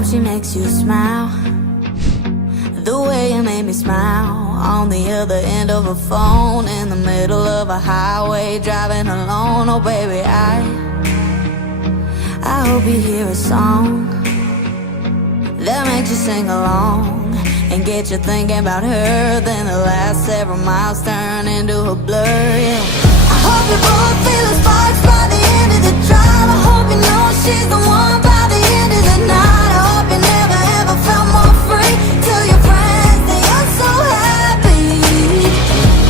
hope she makes you smile the way you made me smile on the other end of a phone in the middle of a highway driving alone. Oh baby, I hope you hear a song that makes you sing along and get you thinking about her. Then the last several miles turn into a blur, yeah. I hope you both feel the sparks by the end of the drive. I hope you know she's the one by the end of the night. I hope you never ever felt more free. Tell your friends that you're so happy.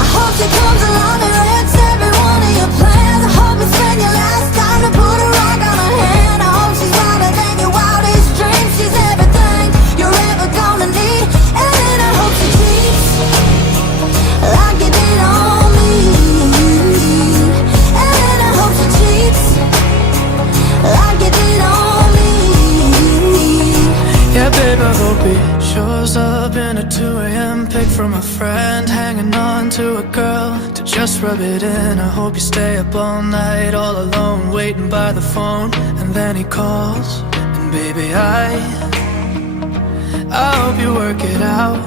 I hope she comes along and wrecks every one of your plans. I hope you spend your last time to put a rock on her hand. I hope she's wilder than your wildest dreams. She's everything you're ever gonna need. And I hope she cheats like you did on me. And I hope she cheats like you did on me. Yeah, babe, I hope he shows up in a 2 a.m. pic from a friend, hanging on to a girl to just rub it in. I hope you stay up all night, all alone, waiting by the phone. And then he calls, and baby, I hope you work it out.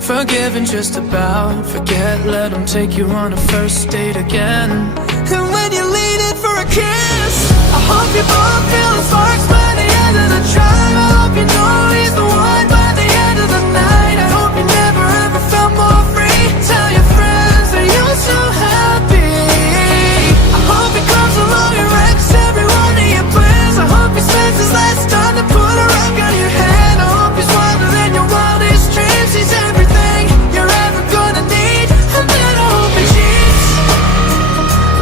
Forgive and just about forget, let him take you on a first date again. And when you lean in for a kiss, I hope you both feel the sparks by the end of the drive. I hope you know he's the one by the end of the night. I hope you never ever felt more free. Tell your friends that you're so happy. I hope he comes along and wrecks every one of your plans. I hope he spends his last time to put a rock on your hand. I hope he's wilder than your wildest dreams. He's everything you're ever gonna need. And then I hope he cheats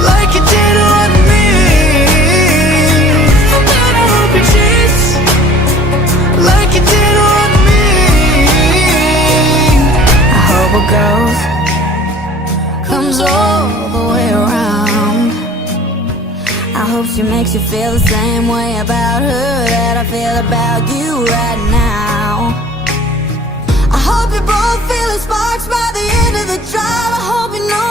like you did on me. And then I hope he cheats like you did on me. I hope it goes, comes all the way around. I hope she makes you feel the same way about her that I feel about you right now. I hope you both feel the sparks by the end of the drive. I hope you know